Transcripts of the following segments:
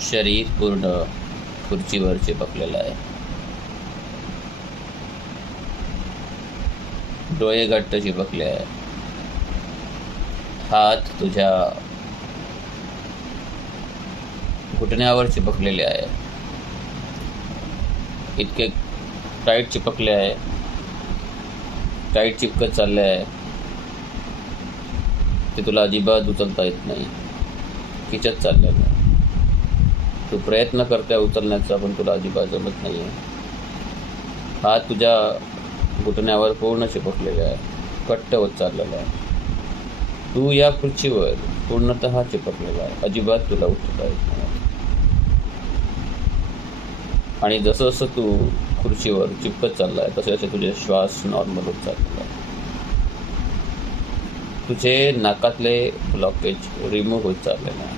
शरीर पूर्ण खुर्चीवर चिपकलेलं आहे. डोळे घट्ट चिपकले आहे. हात तुझ्या घुटण्यावर चिपकलेले आहे. इतके टाईट चिपकले आहे, टाईट चिपकत चालले आहे ते तुला अजिबात उचलता येत नाही. खिचत चाललेलं आहे. तू प्रयत्न करते उचलण्याचा, पण तुला अजिबात जमत नाही आहे. हात तुझ्या घुटण्यावर पूर्ण चिपकलेले आहे, घट्ट होत चाललेला आहे. तू या खुर्चीवर पूर्णतः चिपकलेला आहे. अजिबात तुला उचलता येत नाही. आणि जसं जसं तू खुर्चीवर चिपकत चालला आहे तसे तसे तुझे श्वास नॉर्मल होत चाललेला आहे. तुझे नाकातले ब्लॉकेज रिमूव्ह होत चाललेले आहे.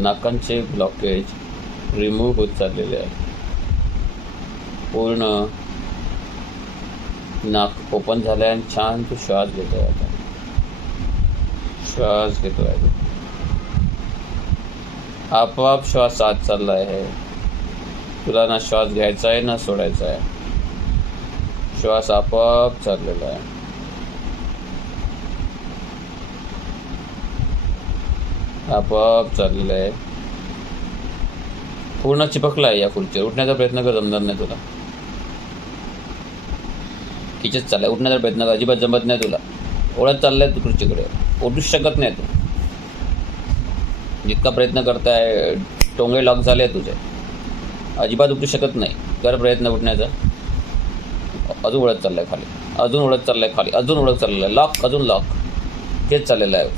नाकांचे ब्लॉकेज रिमूव्ह होत चाललेले आहे. पूर्ण नाक ओपन झालं आहे आणि छान तू श्वास घेतो आहे. आता श्वास घेतो आहे. आपोआप श्वास आत चालला आहे. तुला ना श्वास घ्यायचा आहे ना सोडायचा आहे. श्वास आपोआप चाललेला आहे. आपोआप चाललेलं आहे. पूर्ण चिपकला आहे या खुर्चीवर. उठण्याचा प्रयत्न कर, जमणार नाही तुला. खिचत चाललाय. उठण्याचा प्रयत्न कर, अजिबात जमत नाही तुला. ओढत चाललाय तू खुर्चीकडे, उठूच शकत नाही तू. जितका प्रयत्न करताय टोंगे लॉक झाले तुझे, अजिबात उठू शकत नाही. कर प्रयत्न उठण्याचा. अजून उडत चाललाय खाली, अजून उडत चाललाय खाली, अजून उडत चाललेलं आहे. लॉक, अजून लॉक. तेच चाललेलं आहे.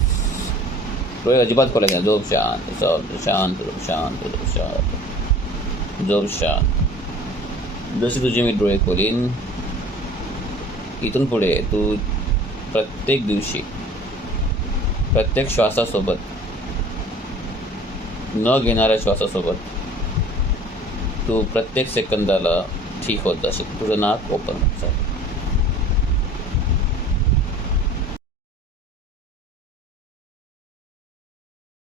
डोळे अजिबात खोलायचे नाही. झोप शांत, शांत, शांत, शांत, झोप शांत. जशी तुझी मी डोळे खोलीन, इथून पुढे तू प्रत्येक दिवशी प्रत्येक श्वासासोबत, न घेणाऱ्या श्वासासोबत तू प्रत्येक सेकंदाला ठीक होत जाशील. तुझं नाक ओपन होत जाईल.